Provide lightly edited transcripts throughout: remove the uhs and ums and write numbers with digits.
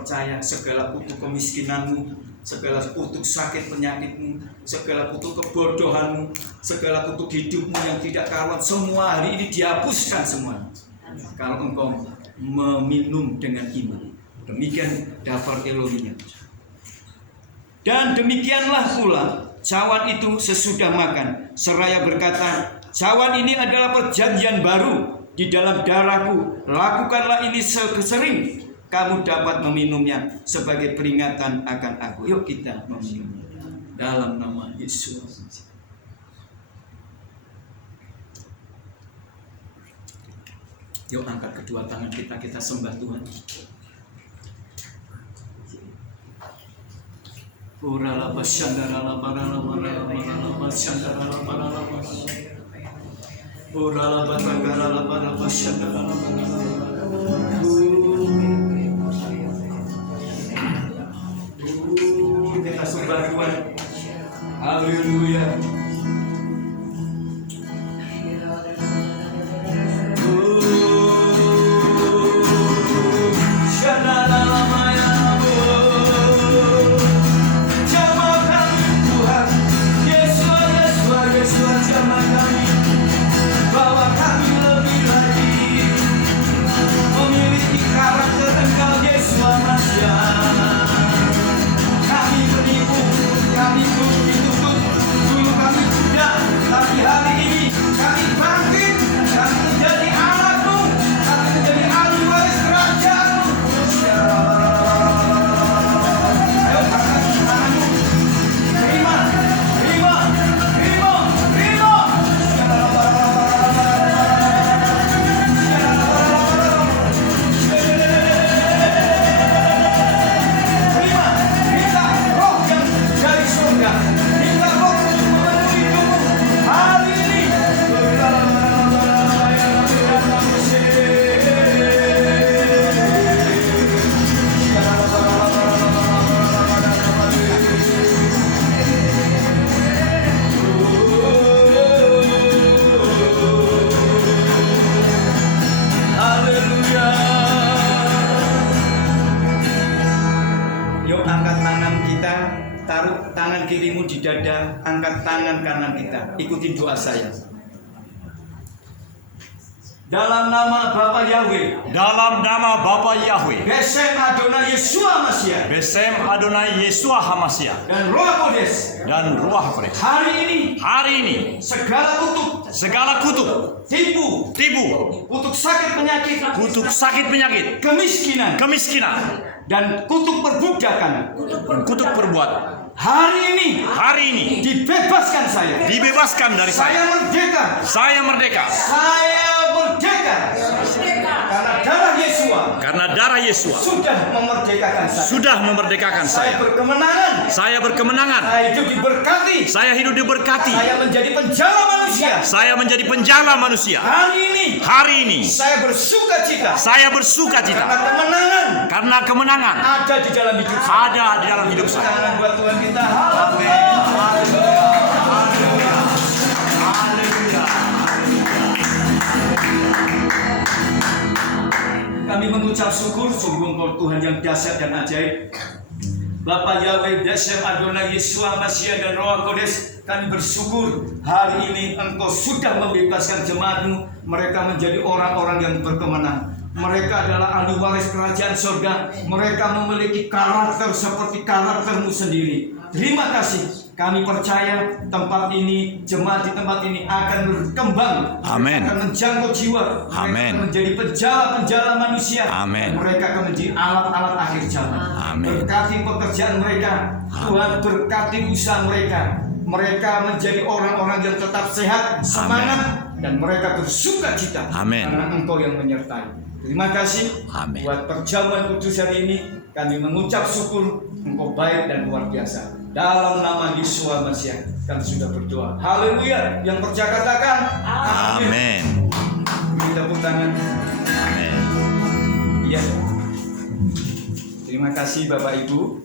percaya segala kutuk kemiskinanmu, segala kutuk sakit penyakitmu, segala kutuk kebodohanmu, segala kutuk hidupmu yang tidak karuan, semua hari ini dihapuskan semua. Kalau engkau meminum dengan iman. Demikian daftar teologinya. Dan demikianlah pula cawan itu sesudah makan, seraya berkata, cawan ini adalah perjanjian baru di dalam darahku. Lakukanlah ini sering kamu dapat meminumnya sebagai peringatan akan aku. Yuk kita meminumnya dalam nama Yesus. Yuk angkat kedua tangan kita sembah Tuhan. Urala basyandara la barala barala basyandara la barala urala batagara la barala basyandara la barala. Kita sembah Tuhan. Haleluya. Taruh tangan kirimu di dada, angkat tangan kanan kita. Ikuti doa saya. Dalam nama Bapa Yahweh. Dalam nama Bapa Yahweh. Besem Adonai Yeshua Mashiach. Besem Adonai Yeshua Hamashiach. Dan Roh Kudus. Dan Ruah Kudus. Hari ini segala kutuk, tipu, kutuk sakit penyakit, kemiskinan, dan kutuk perbudakan, hari ini dibebaskan saya. Dari saya. Saya merdeka. Karena darah Yesua sudah memerdekakan saya. Saya berkemenangan. Saya hidup diberkati. Saya menjadi penjala manusia. Hari ini saya bersuka cita. Karena kemenangan ada di dalam hidup saya. Buat Tuhan kita. Kami mengucap syukur sungguh Engkau Tuhan yang dahsyat dan ajaib. Bapa Yahweh, Besem Adonai Yeshua Mashiach dan Roh Kudus, kami bersyukur hari ini Engkau sudah membebaskan jemaat-Mu. Mereka menjadi orang-orang yang berkemenang. Mereka adalah ahli waris kerajaan surga. Mereka memiliki karakter seperti karakter-Mu sendiri. Terima kasih. Kami percaya tempat ini, jemaat di tempat ini akan berkembang. Amin. Akan menjangkau jiwa. Amin. Mereka menjadi penjala-penjala manusia. Amin. Mereka akan menjadi alat-alat akhir zaman. Amin. Berkati pekerjaan mereka. Tuhan berkati usaha mereka. Mereka menjadi orang-orang yang tetap sehat, semangat, dan mereka bersuka cita. Amin. Karena Engkau yang menyertai. Terima kasih. Amin. Buat perjamuan kudus hari ini, kami mengucap syukur. Engkau baik dan luar biasa. Dalam nama Yeshua Mashiach kami sudah berdoa. Haleluya. Yang percaya katakan Amin. Beri tepuk tangan. Amin. Iya. Terima kasih Bapak Ibu.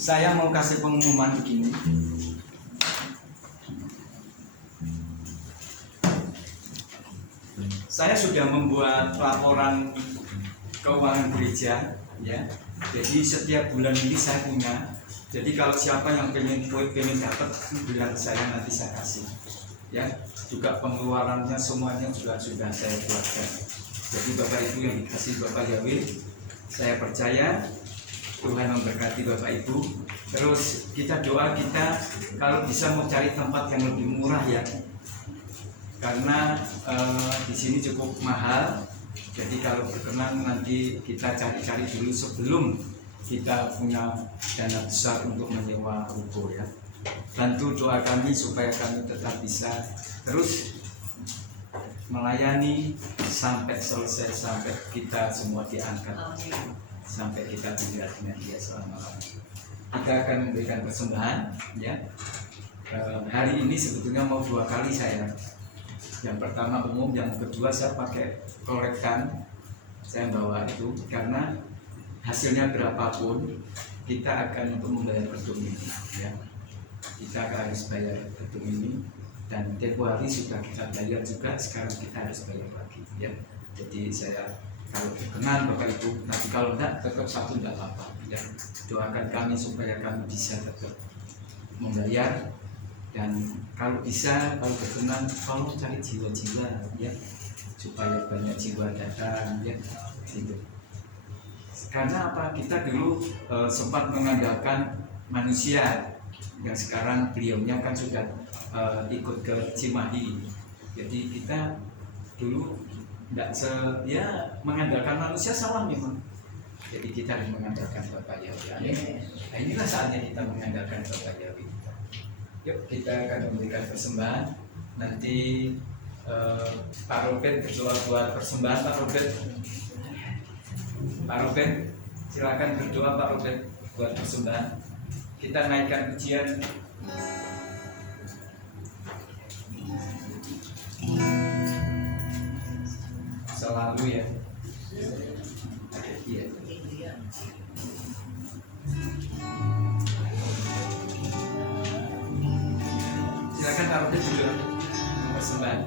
Saya mau kasih pengumuman begini. Saya sudah membuat laporan keuangan gereja, ya. Jadi setiap bulan ini saya punya. Jadi kalau siapa yang pengen dapat, bilang saya, nanti saya kasih. Ya, juga pengeluarannya semuanya juga sudah saya buatkan. Jadi Bapak Ibu yang dikasih Bapak Yahweh, saya percaya Tuhan memberkati Bapak Ibu. Terus kita doa, kita kalau bisa mau cari tempat yang lebih murah ya, karena di sini cukup mahal. Jadi kalau berkenan nanti kita cari-cari dulu sebelum kita punya dana besar untuk menyewa ruko ya. Bantu doa kami supaya kami tetap bisa terus melayani sampai selesai, sampai kita semua diangkat, sampai kita tinggal dengan Dia selama-lamanya. Kita akan memberikan persembahan ya. Hari ini sebetulnya mau 2 kali saya. Yang pertama umum, yang kedua saya pakai korektan. Saya bawa itu karena hasilnya berapapun kita akan untuk membayar gedung ini ya. Kita harus bayar gedung ini, dan tempo hari sudah kita bayar juga, sekarang kita harus bayar lagi ya. Jadi saya kalau berkenan Bapak Ibu, tapi kalau enggak tetap satu enggak apa-apa ya. Doakan kami supaya kami bisa tetap membayar, dan kalau bisa, kalau berkenan tolong cari jiwa-jiwa ya, supaya banyak jiwa datang ya gitu. Karena apa, kita dulu sempat mengandalkan manusia, yang sekarang beliaunya kan sudah ikut ke Cimahi. Jadi kita dulu tidak mengandalkan manusia, salah memang. Jadi kita harus mengandalkan Bapak Yahweh. Nah, inilah saatnya kita mengandalkan Bapak Yahweh. Yuk kita akan memberikan persembahan. Nanti Pak Robert berdoa buat persembahan. Pak Robert, silakan berdoa Pak Robert buat persembahan. Kita naikkan pujian. Selalu ya. Iya. Silakan Pak Robert berdoa persembahan.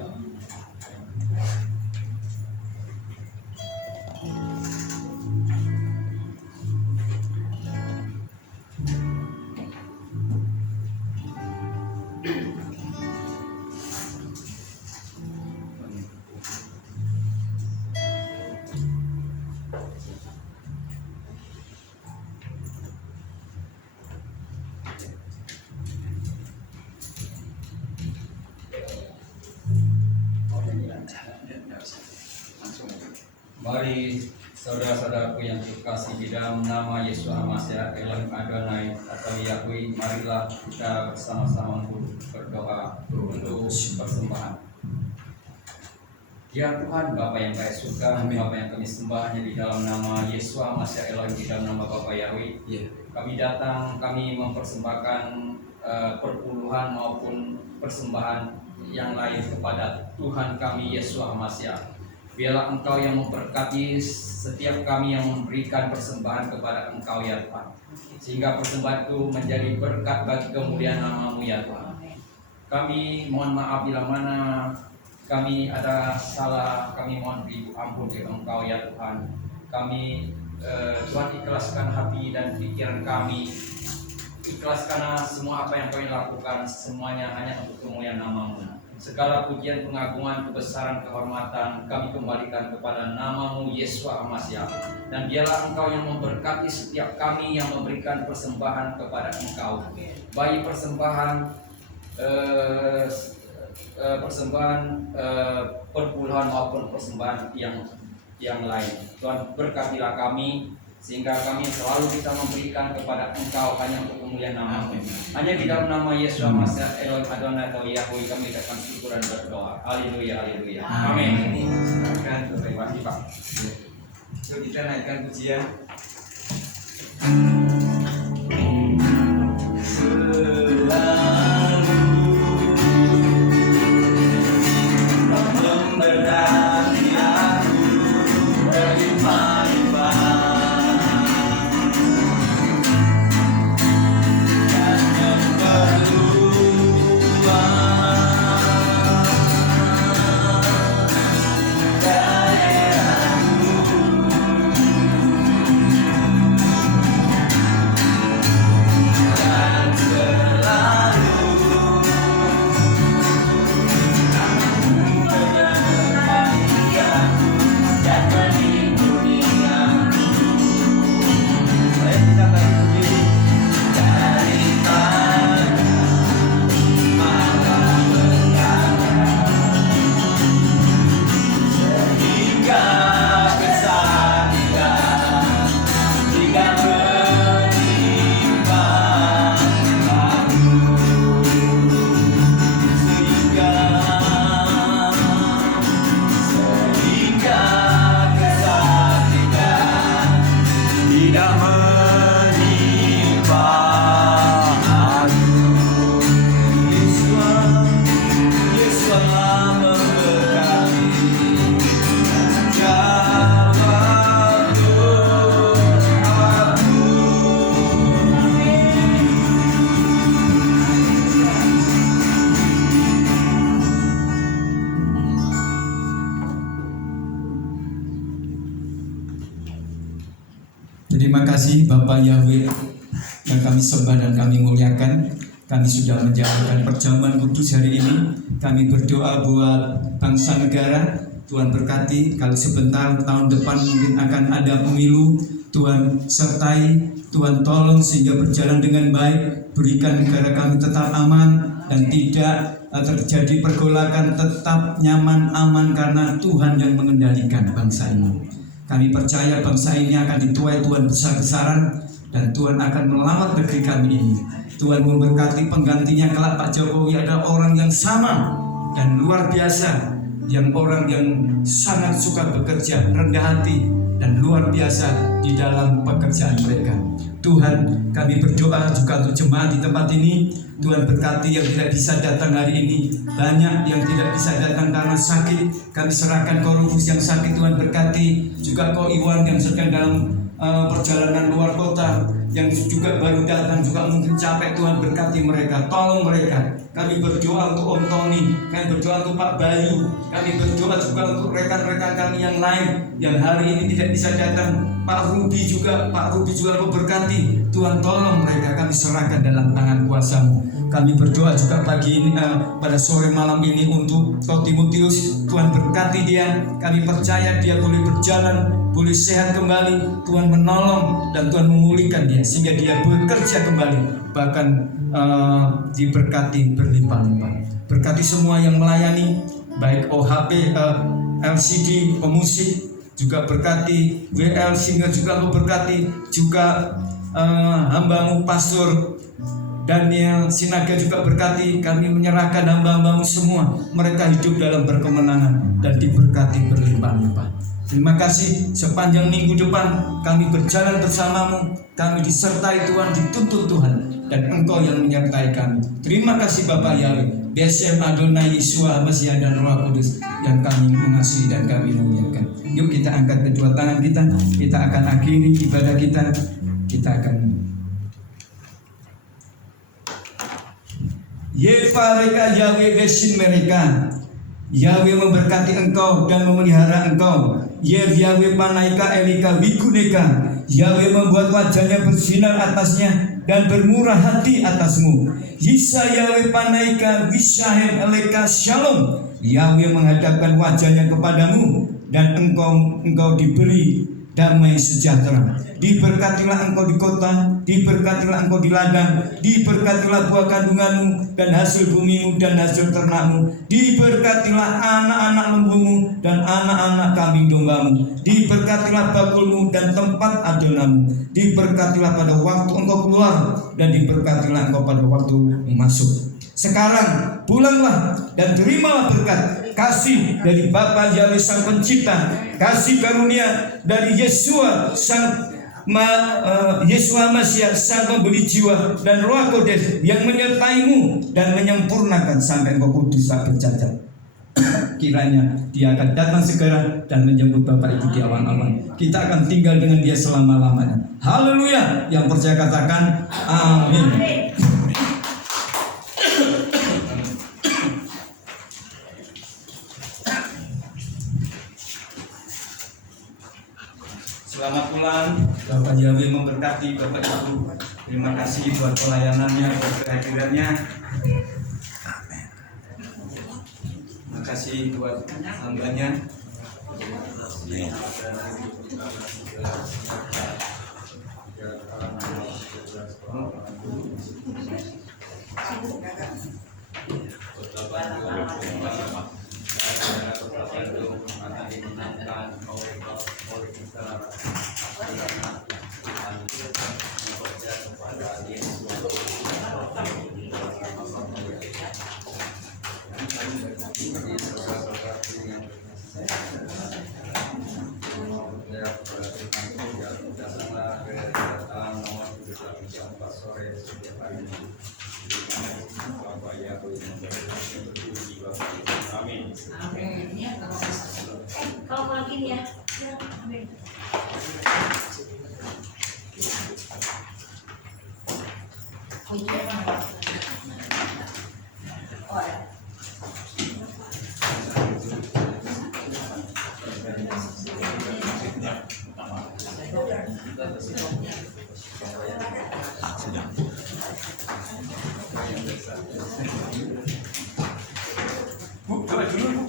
Mari saudara-saudaraku yang terkasih, di dalam nama Yesus Al-Masih Elohim Adonai atau Yahweh, marilah kita bersama-sama berdoa untuk persembahan. Ya Tuhan, Bapa yang baik surga, Bapa yang kami sembah di dalam nama Yesus Al-Masih Elohim, di dalam nama Bapa Yahweh, kami datang, kami mempersembahkan perpuluhan maupun persembahan yang lain kepada Tuhan kami Yesus Al-Masih. Biarlah Engkau yang memberkati setiap kami yang memberikan persembahan kepada Engkau ya Tuhan, sehingga persembahan itu menjadi berkat bagi kemuliaan nama-Mu ya Tuhan. Kami mohon maaf bila mana kami ada salah, kami mohon beri ampun kepada Engkau ya Tuhan. Kami Tuhan ikhlaskan hati dan pikiran kami, ikhlaskan semua apa yang kami lakukan, semuanya hanya untuk kemuliaan nama-Mu. Segala pujian, pengagungan, kebesaran, kehormatan kami kembalikan kepada nama-Mu Yesus Al-Masih. Dan biarlah Engkau yang memberkati setiap kami yang memberikan persembahan kepada Engkau, baik persembahan perpuluhan maupun persembahan yang lain. Tuhan berkatilah kami, sehingga kami selalu kita memberikan kepada Engkau hanya untuk kemuliaan nama-Mu. Hanya di dalam nama Yesus Al-Masih Elohim Adonai atau Yahweh kami ucapkan syukur dan berdoa. Haleluya, haleluya. Amin. Silakan Terima kasih Pak. Yuk kita naikkan pujian. Terima kasih Bapak Yahweh yang kami sembah dan kami muliakan. Kami sudah menjalankan perjamuan kudus hari ini. Kami berdoa buat bangsa negara. Tuhan berkati, kalau sebentar tahun depan mungkin akan ada pemilu. Tuhan sertai, Tuhan tolong sehingga berjalan dengan baik. Berikan negara kami tetap aman dan tidak terjadi pergolakan, tetap nyaman, aman karena Tuhan yang mengendalikan bangsa ini. Kami percaya bangsa ini akan dituai Tuhan besar-besaran dan Tuhan akan melawat negeri kami ini. Tuhan memberkati penggantinya kelak Pak Jokowi adalah orang yang sama dan luar biasa, yang orang yang sangat suka bekerja, rendah hati dan luar biasa di dalam pekerjaan mereka. Tuhan, kami berdoa juga untuk jemaat di tempat ini. Tuhan berkati yang tidak bisa datang hari ini. Banyak yang tidak bisa datang karena sakit. Kami serahkan Ko Rufus yang sakit, Tuhan berkati. Juga Ko Iwan yang sedang dalam perjalanan luar kota, yang juga baru datang juga mungkin capek. Tuhan berkati mereka, tolong mereka. Kami berdoa untuk Om Tony, kami berdoa untuk Pak Bayu, kami berdoa juga untuk rekan-rekan kami yang lain yang hari ini tidak bisa datang. Pak Ruby juga memberkati. Tuhan tolong mereka, kami serahkan dalam tangan kuasa-Mu. Kami berdoa juga pagi ini, pada sore malam ini untuk Timotius. Tuhan berkati dia. Kami percaya dia boleh berjalan, boleh sehat kembali. Tuhan menolong dan Tuhan memulihkan dia sehingga dia bekerja kembali, bahkan diberkati berlimpah-limpah. Berkati semua yang melayani, baik OHP, LCD, pemusik, juga berkati WL sehingga juga memberkati juga hamba-Mu Pastor Daniel Sinaga juga berkati. Kami menyerahkan hamba-hamba-Mu semua, mereka hidup dalam berkemenangan dan diberkati berlimpah-limpah. Terima kasih, sepanjang minggu depan kami berjalan bersama-Mu. Kami disertai Tuhan, dituntun Tuhan, dan Engkau yang menyertai kami. Terima kasih Bapak Yahweh, BSM Adonai Yeshua Mashiach dan Roh Kudus yang kami mengasihi dan kami muliakan. Yuk kita angkat kedua tangan kita akan akhiri ibadah kita akan Yefareka Yahweh besin mereka. Yahweh memberkati engkau dan memelihara engkau. Yahweh panaika elika wiguneka. Yahweh membuat wajahnya bersinar atasnya dan bermurah hati atasmu. Yisa Yahweh panaika wishahem eleka shalom. Yahweh menghadapkan wajahnya kepadamu dan engkau diberi damai sejahtera. Diberkatilah engkau di kota, diberkatilah engkau di ladang, diberkatilah buah kandunganmu dan hasil bumimu dan hasil ternakmu. Diberkatilah anak-anak lembumu dan anak-anak kambing dombamu. Diberkatilah bakulmu dan tempat adonamu. Diberkatilah pada waktu engkau keluar dan diberkatilah engkau pada waktu masuk. Sekarang pulanglah dan terimalah berkat kasih dari Bapa Yahweh Sang Pencipta, kasih karunia dari Yeshua Sang Yeshua Mashiach Sang Pembeli jiwa dan Roh Kudus yang menyertaimu dan menyempurnakan sampai engkau kudus tak bercacat. Kiranya dia akan datang segera dan menjemput Bapak Ibu di awan-awan. Kita akan tinggal dengan dia selama-lamanya. Haleluya. Yang percaya katakan amin. Selamat pulang. Bapak Yahweh memberkati Bapak Ibu. Terima kasih buat pelayanannya, buat kehadirannya. Terima kasih buat hambanya. Kalau lagi ya, amin. Oh iya. Bu, coba dulu Bu.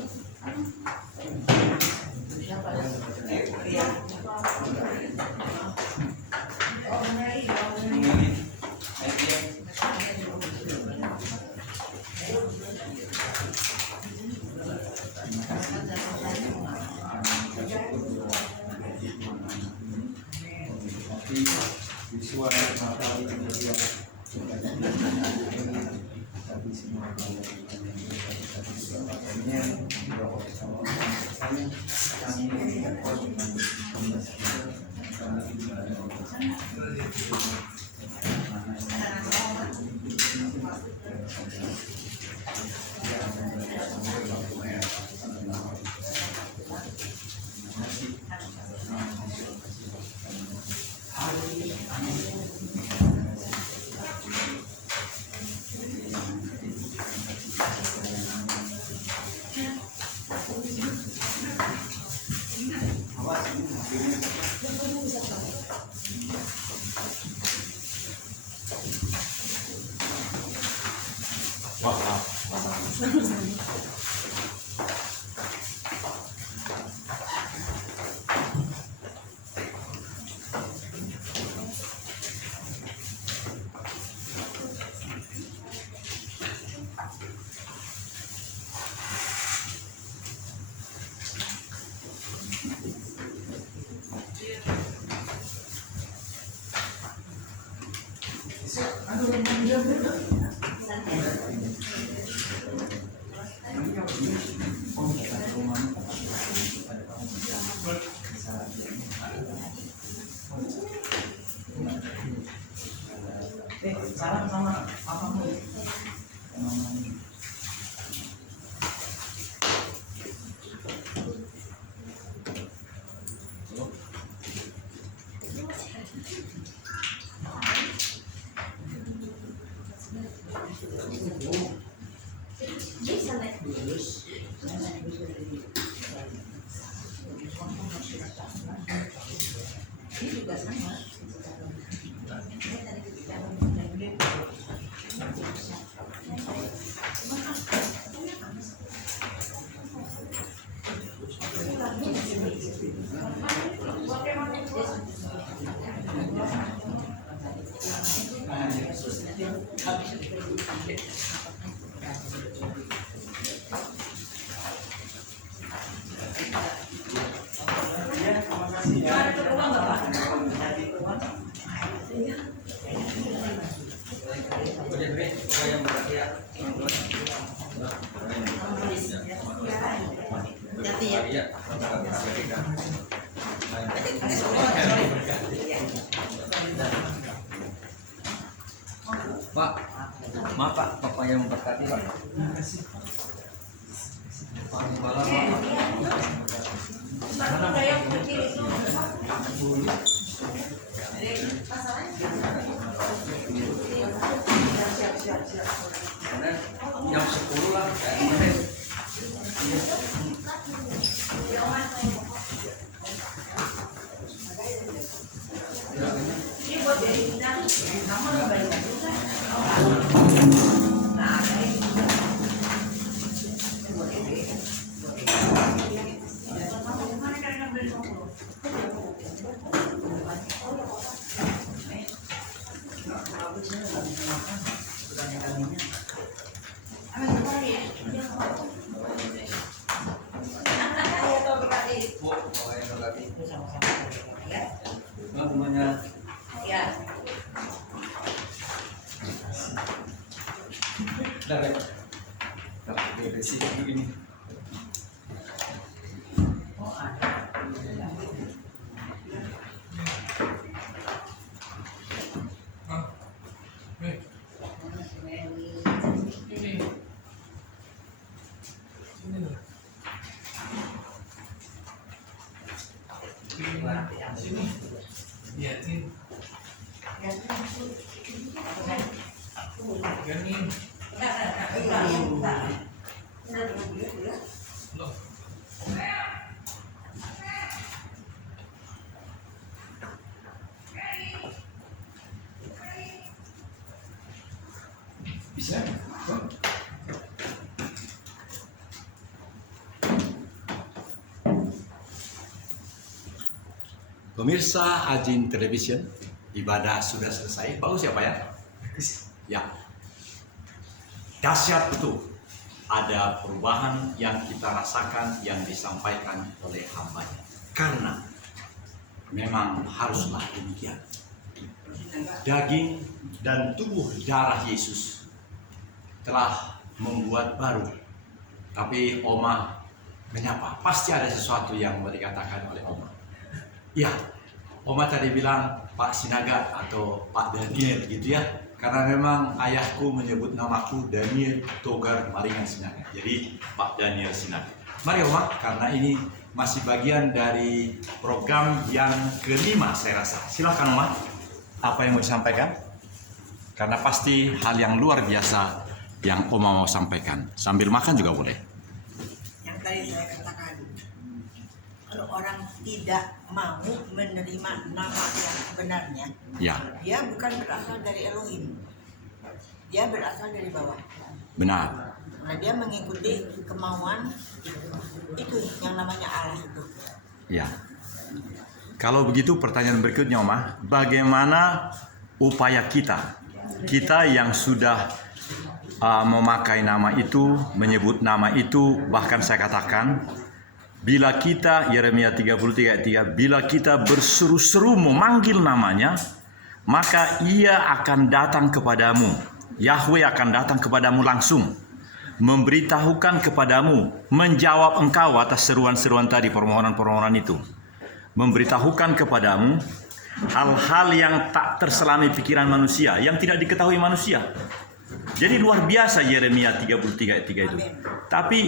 Salam sama papamu. Bisa naik. Ini juga sama. Pak, maaf Pak, Bapak yang memberkati Pak. Pak, malam jam 10 lah. Namanya Ya. dari sini begini. Pemirsa Ajin Television, ibadah sudah selesai. Bagus ya Pak ya? Ya. Dahsyat betul. Ada perubahan yang kita rasakan yang disampaikan oleh hamba-Nya. Karena memang haruslah demikian. Daging dan tubuh darah Yesus telah membuat baru. Tapi Oma menyapa, pasti ada sesuatu yang mau dikatakan oleh Oma. Ya, Oma tadi bilang Pak Sinaga atau Pak Daniel gitu ya. Karena memang ayahku menyebut namaku Daniel Togar Maringan Sinaga. Jadi Pak Daniel Sinaga. Mari Oma, karena ini masih bagian dari program yang kelima saya rasa. Silakan Oma, apa yang mau disampaikan? Karena pasti hal yang luar biasa yang Oma mau sampaikan. Sambil makan juga boleh. Yang tadi saya katakan, kalau orang tidak mau menerima nama yang sebenarnya, Ya, dia bukan berasal dari Elohim, dia berasal dari bawah. benar. Nah, dia mengikuti kemauan itu yang namanya Allah itu. Ya. Kalau begitu pertanyaan berikutnya Oma, bagaimana upaya kita yang sudah memakai nama itu, menyebut nama itu, bahkan saya katakan, bila kita, Yeremia 33 ayat 3, bila kita berseru-seru memanggil namanya, maka ia akan datang kepadamu. Yahweh akan datang kepadamu langsung, memberitahukan kepadamu, menjawab engkau atas seruan-seruan tadi, permohonan-permohonan itu. Memberitahukan kepadamu hal-hal yang tak terselami pikiran manusia, yang tidak diketahui manusia. Jadi luar biasa Yeremia 33 ayat 3 itu. Tapi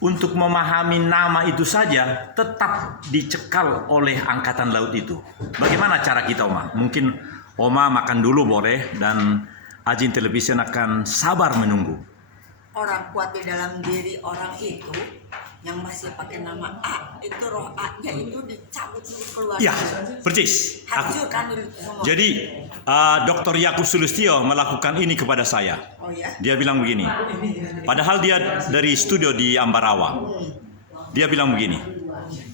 untuk memahami nama itu saja tetap dicekal oleh angkatan laut itu. Bagaimana cara kita Oma? Mungkin Oma makan dulu boleh, dan Ajin Television akan sabar menunggu. Orang kuat di dalam diri orang itu yang masih pakai nama A, itu roh A-nya itu dicabut keluar. Ya, percis. Hancurkan itu semua. Jadi Dr. Yakub Sulistyo melakukan ini kepada saya. Oh ya? Dia bilang begini. Padahal dia dari studio di Ambarawa. Dia bilang begini.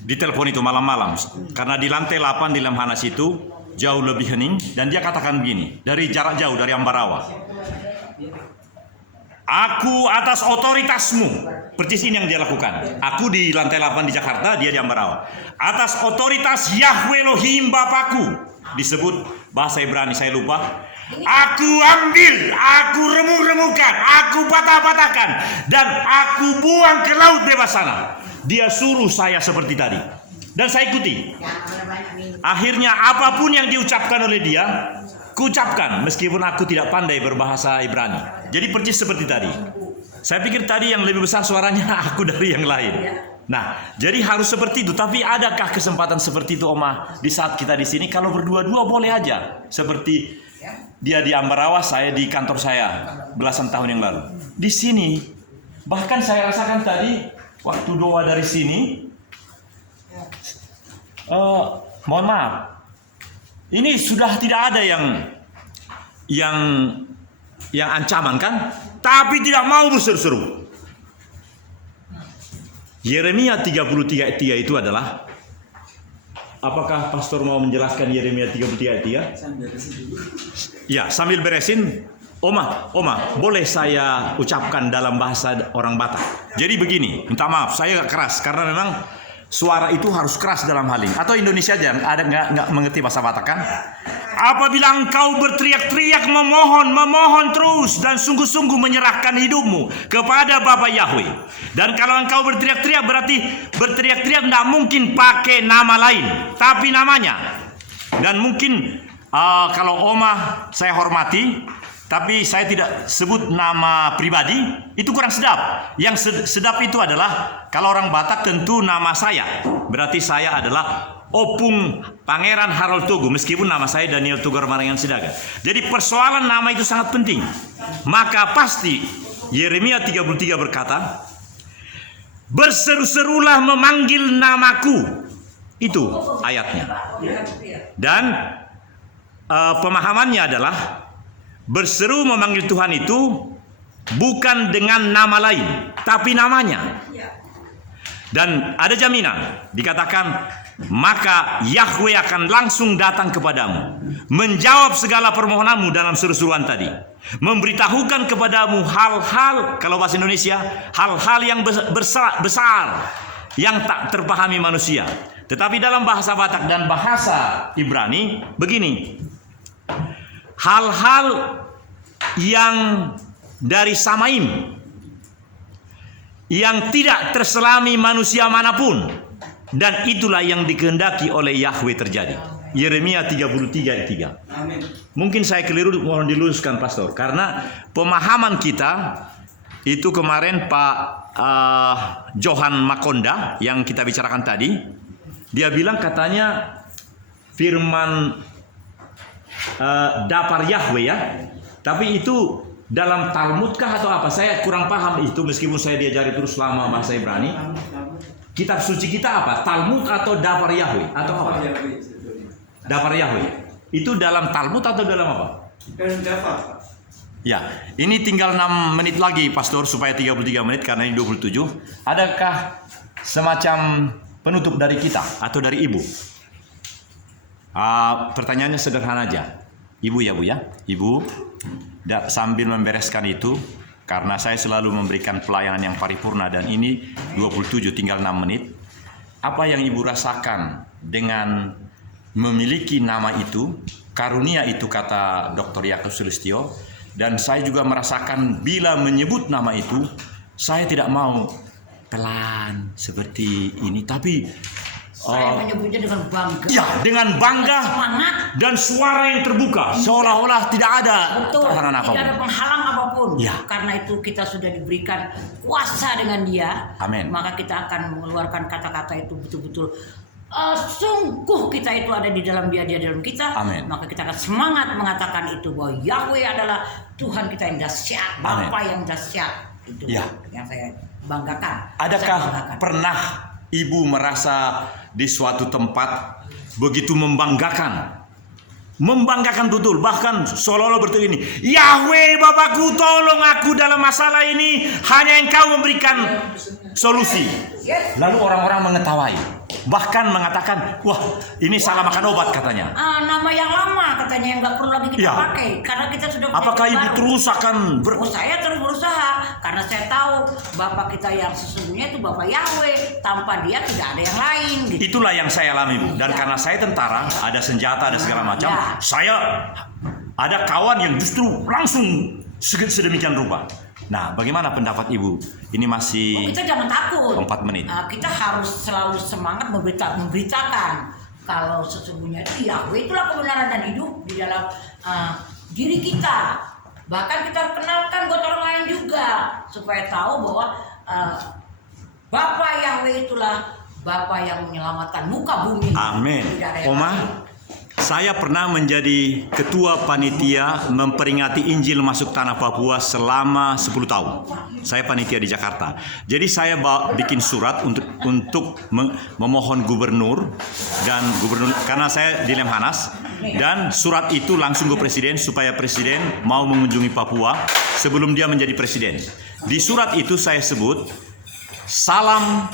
Di telepon itu malam-malam. Karena di lantai 8 di Lemhanas itu jauh lebih hening, dan dia katakan begini dari jarak jauh dari Ambarawa. Aku atas otoritasmu. Percis ini yang dia lakukan. Aku di lantai 8 di Jakarta, dia di Ambarawa. Atas otoritas Yahweh Elohim Bapakku. Disebut bahasa Ibrani, saya lupa. Aku ambil, aku remuk-remukan, aku patah-patahkan, dan aku buang ke laut bebas sana. Dia suruh saya seperti tadi, dan saya ikuti. Akhirnya apapun yang diucapkan oleh dia, kuucapkan meskipun aku tidak pandai berbahasa Ibrani. Jadi percis seperti tadi. Saya pikir tadi yang lebih besar suaranya aku dari yang lain. Nah, jadi harus seperti itu. Tapi adakah kesempatan seperti itu Oma di saat kita di sini? Kalau berdua-dua boleh aja. Seperti dia di Ambarawa, saya di kantor saya belasan tahun yang lalu. Di sini bahkan saya rasakan tadi waktu doa dari sini. Mohon maaf. Ini sudah tidak ada yang ancaman kan? Tapi tidak mau berseru-seru. Yeremia 33 ayat 3 itu adalah, apakah pastor mau menjelaskan Yeremia 33 ayat 3? Ya, sambil beresin, Oma, boleh saya ucapkan dalam bahasa orang Batak. Jadi begini, minta maaf, saya agak keras karena memang suara itu harus keras dalam hal ini. Atau Indonesia aja, ada nggak mengerti bahasa Batak kan? Apabila engkau berteriak-teriak memohon terus dan sungguh-sungguh menyerahkan hidupmu kepada Bapa Yahweh. Dan kalau engkau berteriak-teriak, berarti berteriak-teriak tidak mungkin pakai nama lain, tapi namanya. Dan mungkin kalau Oma saya hormati, tapi saya tidak sebut nama pribadi, itu kurang sedap. Yang sedap itu adalah kalau orang Batak tentu nama saya. Berarti saya adalah Opung Pangeran Harold Togo, meskipun nama saya Daniel Togar Maringan Sinaga. Jadi persoalan nama itu sangat penting. Maka pasti Yeremia 33 berkata, berseru-serulah memanggil namaku. Itu ayatnya. Dan pemahamannya adalah berseru memanggil Tuhan itu bukan dengan nama lain, tapi namanya. Dan ada jaminan, dikatakan maka Yahweh akan langsung datang kepadamu, menjawab segala permohonanmu dalam seru-seruan tadi, memberitahukan kepadamu hal-hal, kalau bahasa Indonesia, hal-hal yang besar yang tak terpahami manusia. Tetapi dalam bahasa Batak dan bahasa Ibrani begini, hal-hal yang dari Samaim, yang tidak terselami manusia manapun, dan itulah yang dikehendaki oleh Yahweh terjadi. Yeremia 33 ayat 3. Amin. Mungkin saya keliru, mohon diluruskan pastor, karena pemahaman kita itu kemarin Pak Johan Makonda yang kita bicarakan tadi, dia bilang katanya firman dapar Yahweh ya, tapi itu dalam Talmud kah atau apa? Saya kurang paham itu, meskipun saya diajari terus selama bahasa Ibrani. Kitab suci kita apa? Talmud atau dapar Yahweh atau apa? Dapar Yahweh. Itu dalam Talmud atau dalam apa? Dan dapar. Ya, ini tinggal 6 menit lagi pastor supaya 33 menit karena ini 27. Adakah semacam penutup dari kita atau dari ibu? Pertanyaannya sederhana aja. Ibu ya Bu ya. Ibu sambil membereskan itu, karena saya selalu memberikan pelayanan yang paripurna dan ini 27 tinggal 6 menit. Apa yang ibu rasakan dengan memiliki nama itu, karunia itu kata Dr. Yakub Sulistyo, dan saya juga merasakan bila menyebut nama itu, saya tidak mau pelan seperti ini, tapi Saya menyebutnya dengan bangga. ya, dengan bangga Semangat. dan suara yang terbuka, seolah-olah tidak ada Betul. halangan apapun. Tidak ada penghalang apapun. Ya. Karena itu kita sudah diberikan kuasa dengan Dia. Amin. Maka kita akan mengeluarkan kata-kata itu betul-betul. Sungguh kita itu ada di dalam Dia, Dia dalam kita. Amin. Maka kita akan semangat mengatakan itu bahwa Yahweh adalah Tuhan kita yang dahsyat, Amin. Bapa yang dahsyat. Itu Ya. yang saya banggakan. Adakah Saya banggakan. pernah ibu merasa di suatu tempat begitu membanggakan betul, bahkan seolah-olah berkata ini, Yahweh Bapakku, tolong aku dalam masalah ini, hanya Engkau memberikan solusi. Lalu orang-orang mengetawain, bahkan mengatakan, wah ini salah makan obat katanya. Nama yang lama katanya yang nggak perlu lagi kita Ya. pakai karena kita sudah punya Apakah yang ibu baru. terus akan Saya terus berusaha karena saya tahu Bapak kita yang sesungguhnya itu Bapak Yahweh, tanpa Dia tidak ada yang lain gitu. Itulah yang saya alami Bu. Dan Ya. karena saya tentara, ada senjata, ada segala macam, Ya. saya ada kawan yang justru langsung sedemikian rupa. Nah, bagaimana pendapat Ibu? Ini masih Kita jangan takut. 4 menit. Kita harus selalu semangat memberitakan kalau sesungguhnya itu Yahweh itulah kebenaran dan hidup di dalam diri kita. Bahkan kita kenalkan buat orang lain juga supaya tahu bahwa Bapa Yahweh itulah Bapa yang menyelamatkan muka bumi. Amin. Tidak ada yang Oma, lain. saya pernah menjadi ketua panitia memperingati Injil masuk tanah Papua selama 10 tahun. Saya panitia di Jakarta. Jadi saya bikin surat untuk memohon gubernur karena saya di Lemhanas, dan surat itu langsung ke presiden supaya presiden mau mengunjungi Papua sebelum dia menjadi presiden. Di surat itu saya sebut salam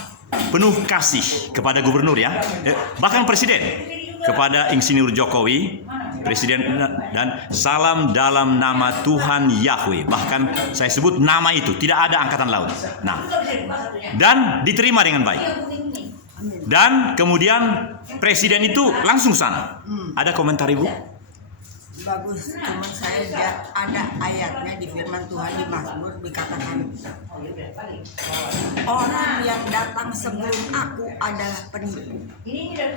penuh kasih kepada gubernur ya, bahkan presiden, kepada Insinyur Jokowi, Presiden, dan salam dalam nama Tuhan Yahweh. Bahkan saya sebut nama itu, tidak ada angkatan laut. Nah, dan diterima dengan baik. Dan kemudian presiden itu langsung sana. Ada komentar Ibu? Bagus, cuma saya lihat ada ayatnya di firman Tuhan di Mazmur dikatakan orang yang datang sebelum aku adalah penipu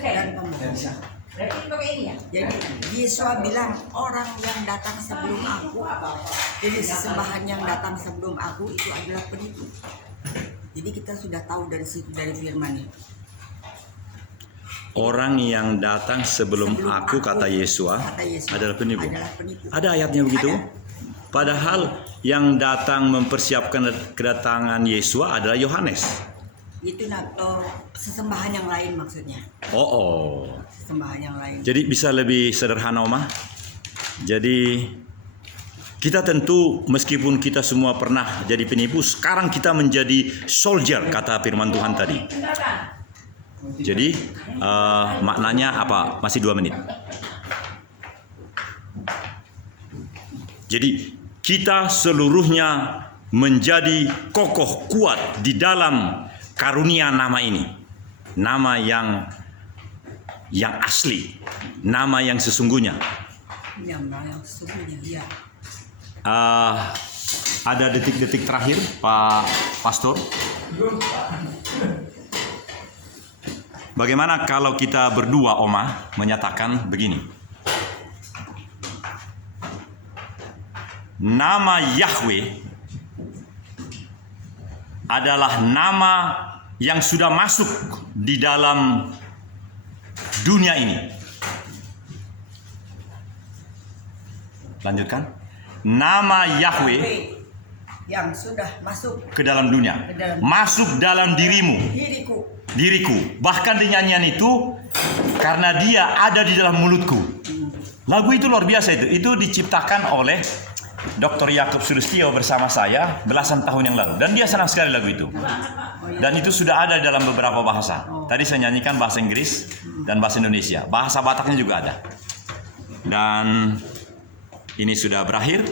dan pembohong. Jadi Yesus bilang orang yang datang sebelum aku, jadi sesembahan yang datang sebelum aku itu adalah penipu. Jadi kita sudah tahu dari situ, dari firman-Nya. Orang yang datang sebelum aku, kata Yesus, adalah penipu. Ada ayatnya begitu? Ada. Padahal yang datang mempersiapkan kedatangan Yesus adalah Yohanes. Itu sesembahan yang lain maksudnya. Oh. Sesembahan yang lain. Jadi bisa lebih sederhana, Oma. Jadi kita tentu meskipun kita semua pernah jadi penipu, sekarang kita menjadi soldier, kata firman Tuhan tadi. Jadi maknanya apa? Masih 2 menit. Jadi kita seluruhnya menjadi kokoh kuat di dalam karunia nama ini. Nama yang asli, nama yang sesungguhnya. Yang sesungguhnya, ya. Ada detik-detik terakhir, Pak Pastor. Bagaimana kalau kita berdua, Oma, menyatakan begini? Nama Yahweh adalah nama yang sudah masuk di dalam dunia ini. Lanjutkan. Nama Yahweh yang sudah masuk ke dalam dunia, masuk dalam dirimu, diriku. Bahkan di nyanyian itu, karena dia ada di dalam mulutku. Lagu itu luar biasa itu. Itu diciptakan oleh Dr. Yakob Sulistyo bersama saya belasan tahun yang lalu. Dan dia senang sekali lagu itu. Dan itu sudah ada dalam beberapa bahasa. Tadi saya nyanyikan bahasa Inggris dan bahasa Indonesia. Bahasa Bataknya juga ada. Dan ini sudah berakhir.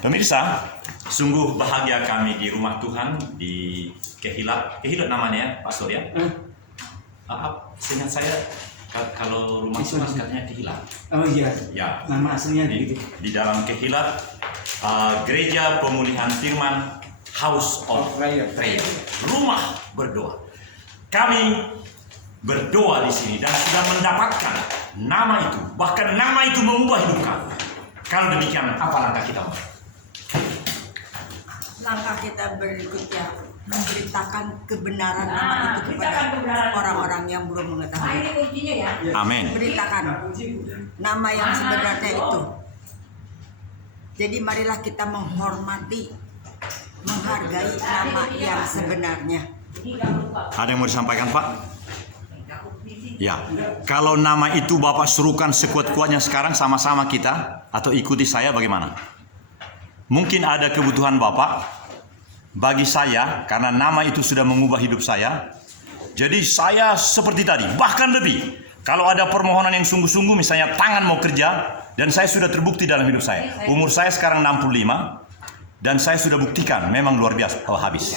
Pemirsa, sungguh bahagia kami di rumah Tuhan di Kehilat. Kehilat namanya ya, Pastor ya? Seingat saya kalau rumah Tuhan katanya Kehilat. Oh iya. Ya. Nama aslinya begitu. Di dalam Kehilat, Gereja Pemulihan Firman, House of Prayer, rumah berdoa. Kami berdoa di sini dan sudah mendapatkan nama itu. Bahkan nama itu mengubah hidup kami. Kalau demikian, apa langkah kita? Langkah kita berikutnya memberitakan kebenaran nama itu kepada orang-orang yang belum mengetahui. Amin. Beritakan nama yang sebenarnya itu. Jadi marilah kita menghormati, menghargai nama yang sebenarnya. Ada yang mau disampaikan, Pak? Ya, kalau nama itu Bapak serukan sekuat-kuatnya sekarang sama-sama kita atau ikuti saya bagaimana? Mungkin ada kebutuhan Bapak bagi saya karena nama itu sudah mengubah hidup saya. Jadi saya seperti tadi, bahkan lebih. Kalau ada permohonan yang sungguh-sungguh misalnya tangan mau kerja dan saya sudah terbukti dalam hidup saya. Umur saya sekarang 65 dan saya sudah buktikan memang luar biasa. Oh, habis.